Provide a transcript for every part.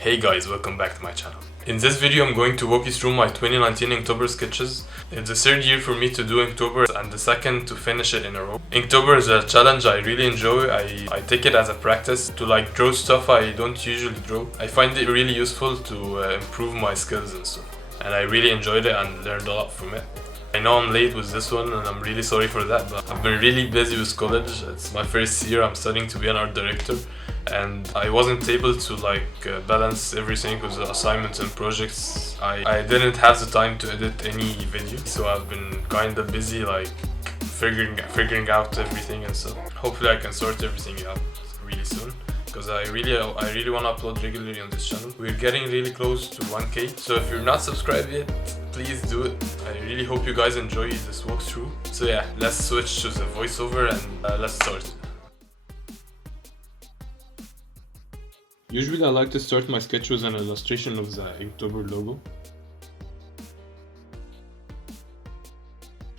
Hey guys, welcome back to my channel. In this video I'm going to walk you through my 2019 Inktober sketches. It's the third year for me to do Inktober and the second to finish it in a row. Inktober is a challenge I really enjoy. I take it as a practice to draw stuff I don't usually draw. I find it really useful to improve my skills and stuff. And I really enjoyed it and learned a lot from it. I know I'm late with this one and I'm really sorry for that, but I've been really busy with college. It's my first year, I'm studying to be an art director, and I wasn't able to balance everything with the assignments and projects. I didn't have the time to edit any video, so I've been kinda busy figuring out everything and stuff. Hopefully I can sort everything out really soon, because I really want to upload regularly on this channel. We're getting really close to 1K, so if you're not subscribed yet, please do it. I really hope you guys enjoy this walkthrough. So yeah, let's switch to the voiceover and let's start. Usually I like to start my sketch with an illustration of the Inktober logo.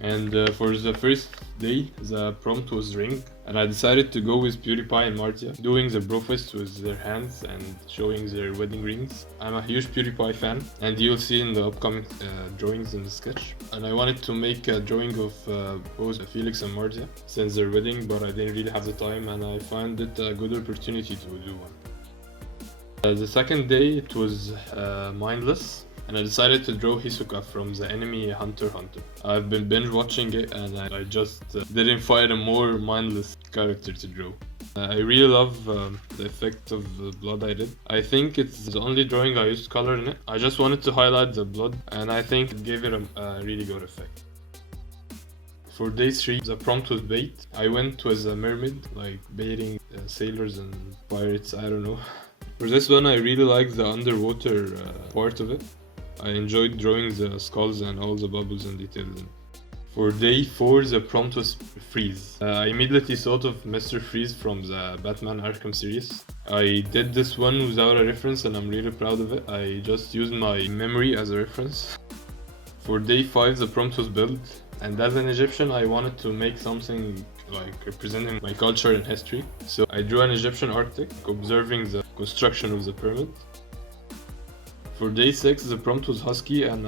And for the first day, the prompt was ring, and I decided to go with PewDiePie and Martia, doing the brofist with their hands and showing their wedding rings. I'm a huge PewDiePie fan, and you'll see in the upcoming drawings in the sketch. And I wanted to make a drawing of both Felix and Martia since their wedding, but I didn't really have the time, and I found it a good opportunity to do one. The second day it was Mindless, and I decided to draw Hisoka from the anime Hunter x Hunter. I've been binge watching it and I just didn't find a more mindless character to draw. I really love the effect of the blood I did. I think it's the only drawing I used color in it. I just wanted to highlight the blood and I think it gave it a really good effect. For day 3, the prompt was bait. I went with a mermaid, baiting sailors and pirates, I don't know. For this one I really liked the underwater part of it. I enjoyed drawing the skulls and all the bubbles and details. For day 4, the prompt was freeze. I immediately thought of Mr. Freeze from the Batman Arkham series. I did this one without a reference and I'm really proud of it. I just used my memory as a reference. For day 5, the prompt was build, and as an Egyptian I wanted to make something representing my culture and history. So I drew an Egyptian architect observing the construction of the pyramid. For day 6, the prompt was husky, and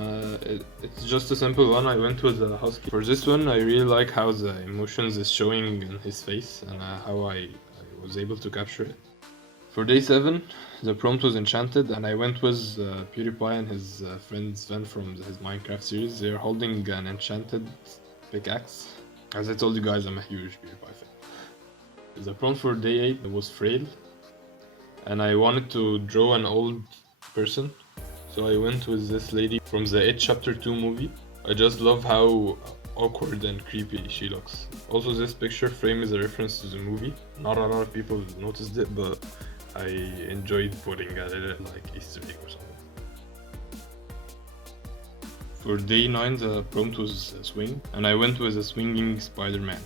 it's just a simple one. I went with a husky. For this one, I really like how the emotions is showing in his face and how I was able to capture it. For day 7, the prompt was enchanted, and I went with PewDiePie and his friend Sven from his Minecraft series. They are holding an enchanted pickaxe. As I told you guys, I'm a huge PewDiePie fan. The prompt for day 8 was frail, and I wanted to draw an old person. So I went with this lady from the It Chapter 2 movie. I just love how awkward and creepy she looks. Also, this picture frame is a reference to the movie. Not a lot of people noticed it, but I enjoyed putting a little Easter egg or something. For day 9, the prompt was a swing, and I went with a swinging Spider-Man.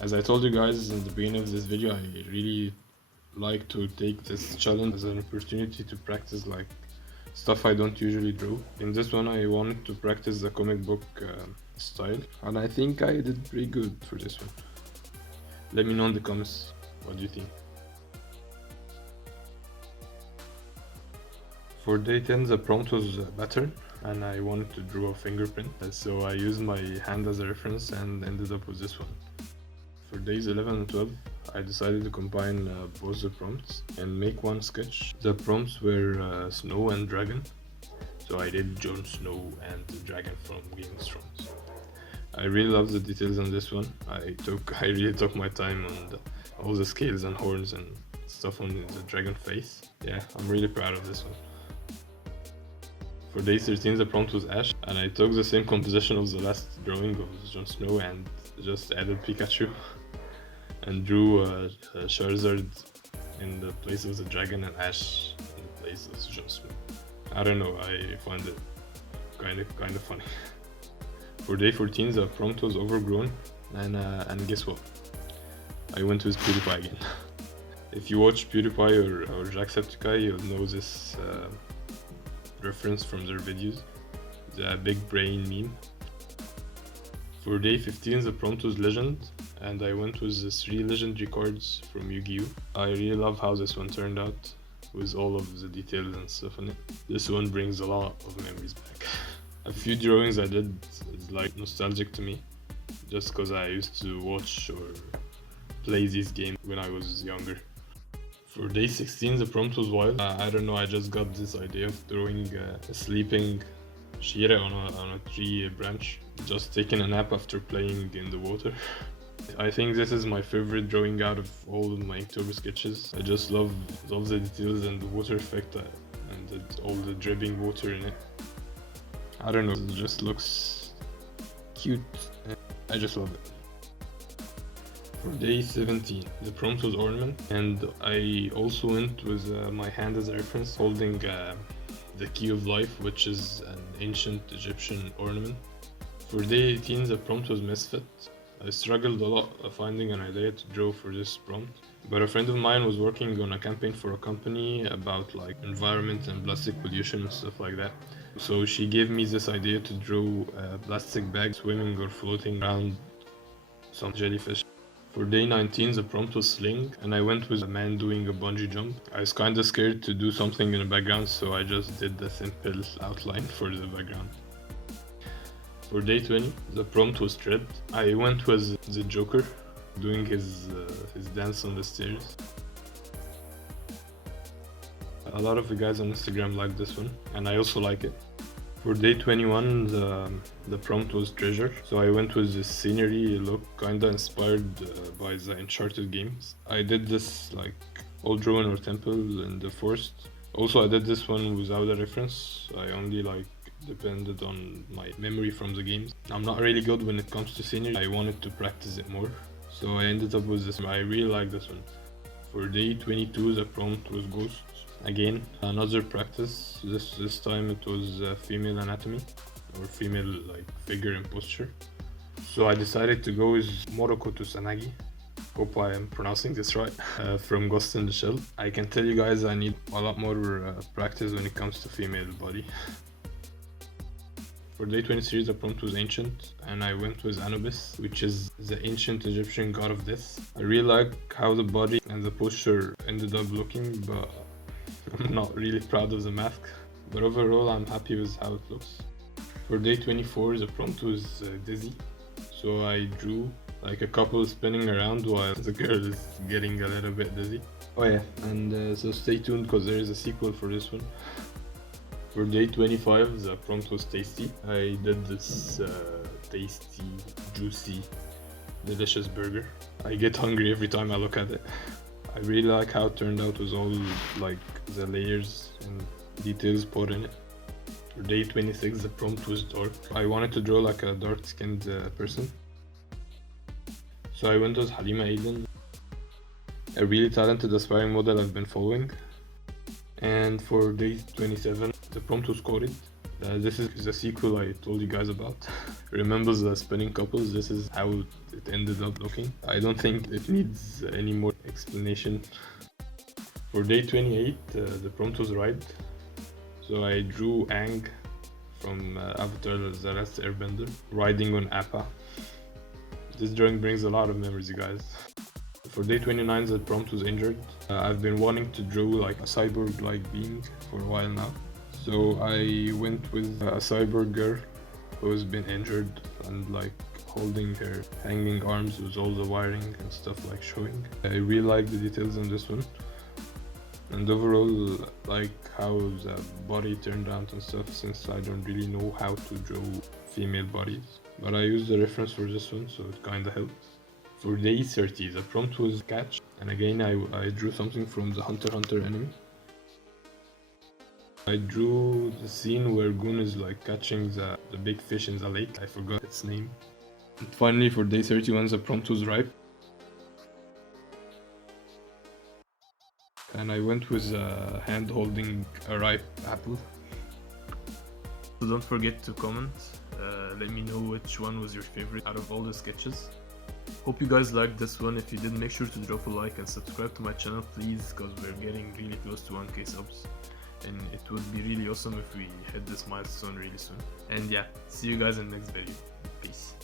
As I told you guys in the beginning of this video, I really like to take this challenge as an opportunity to practice stuff I don't usually draw. In this one I wanted to practice the comic book style, and I think I did pretty good for this one. Let me know in the comments what do you think. For day 10, the prompt was a pattern, and I wanted to draw a fingerprint, so I used my hand as a reference and ended up with this one. For days 11 and 12, I decided to combine both the prompts and make one sketch. The prompts were Snow and Dragon, so I did Jon Snow and the dragon from Game of Thrones. I really love the details on this one. I really took my time on all the scales and horns and stuff on the dragon face. Yeah, I'm really proud of this one. For day 13, the prompt was Ash, and I took the same composition of the last drawing of Jon Snow and just added Pikachu and drew Charizard in the place of the dragon and Ash in the place of Jon Snow. I don't know, I find it kind of funny. For day 14, the prompt was Overgrown, and guess what? I went with PewDiePie again. If you watch PewDiePie or Jacksepticeye, you'll know this reference from their videos, the big brain meme. For day 15, the prompt was Legend, and I went with the 3 legendary cards from Yu-Gi-Oh! I really love how this one turned out. with all of the details and stuff in it. This one brings a lot of memories back. A few drawings I did is like nostalgic to me, just because I used to watch or play these games when I was younger. For day 16, the prompt was wild. I don't know, I just got this idea of drawing a sleeping Shire on a tree branch, just taking a nap after playing in the water. I think this is my favorite drawing out of all of my Inktober sketches. I just love the details and the water effect and all the dripping water in it. I don't know, it just looks cute. I just love it. For day 17, the prompt was ornament, and I also went with my hand as a reference, holding the key of life, which is an ancient Egyptian ornament. For day 18, the prompt was MISFIT. I struggled a lot finding an idea to draw for this prompt, but a friend of mine was working on a campaign for a company about like environment and plastic pollution and stuff like that. So she gave me this idea to draw a plastic bag swimming or floating around some jellyfish. For day 19, the prompt was SLING, and I went with a man doing a bungee jump. I was kinda scared to do something in the background, so I just did the simple outline for the background. For day 20, the prompt was Tread. I went with the Joker, doing his dance on the stairs. A lot of the guys on Instagram like this one, and I also like it. For day 21, the prompt was Treasure, so I went with this scenery look, kinda inspired by the Uncharted games. I did this like old ruin or temple in the forest. Also, I did this one without a reference. I only like depended on my memory from the games. I'm not really good when it comes to scenery. I wanted to practice it more, so I ended up with this. I really like this one. For day 22, the prompt was Ghost. Again, another practice. This time it was female anatomy, or female like figure and posture. So I decided to go with Moroko Tusanagi. Hope I am pronouncing this right. From Ghost in the Shell. I can tell you guys I need a lot more practice when it comes to female body. For day 23, the prompt was Ancient, and I went with Anubis, which is the ancient Egyptian god of death. I really like how the body and the posture ended up looking, but I'm not really proud of the mask. But overall, I'm happy with how it looks. For day 24, the prompt was Dizzy, so I drew like a couple spinning around while the girl is getting a little bit dizzy. Oh yeah, and so stay tuned because there is a sequel for this one. For day 25, the prompt was Tasty. I did this tasty, juicy, delicious burger. I get hungry every time I look at it. I really like how it turned out with all like the layers and details put in it. For day 26, the prompt was Dark. I wanted to draw like a dark-skinned person. So I went with Halima Aiden, a really talented aspiring model I've been following. And for day 27, the prompt was Coded. This is the sequel I told you guys about. Remember the spinning couples? This is how it ended up looking. I don't think it needs any more explanation. For day 28, the prompt was Ride. So I drew Aang from Avatar The Last Airbender, riding on Appa. This drawing brings a lot of memories, you guys. For day 29, the prompt was Injured. I've been wanting to draw like a cyborg-like being for a while now. So I went with a cyborg girl who has been injured and like holding her hanging arms with all the wiring and stuff like showing. I really like the details on this one. And overall, like how the body turned out and stuff, since I don't really know how to draw female bodies. But I used the reference for this one, so it kinda helped. For day 30, the prompt was Catch, and again I drew something from the Hunter x Hunter anime. I drew the scene where Goon is like catching the big fish in the lake, I forgot its name. And finally for day 31, the prompt was Ripe. And I went with a hand holding a ripe apple. So don't forget to comment, let me know which one was your favorite out of all the sketches. Hope you guys liked this one. If you did, make sure to drop a like and subscribe to my channel please, because we're getting really close to 1k subs. And it would be really awesome if we hit this milestone really soon. And yeah, see you guys in the next video. Peace.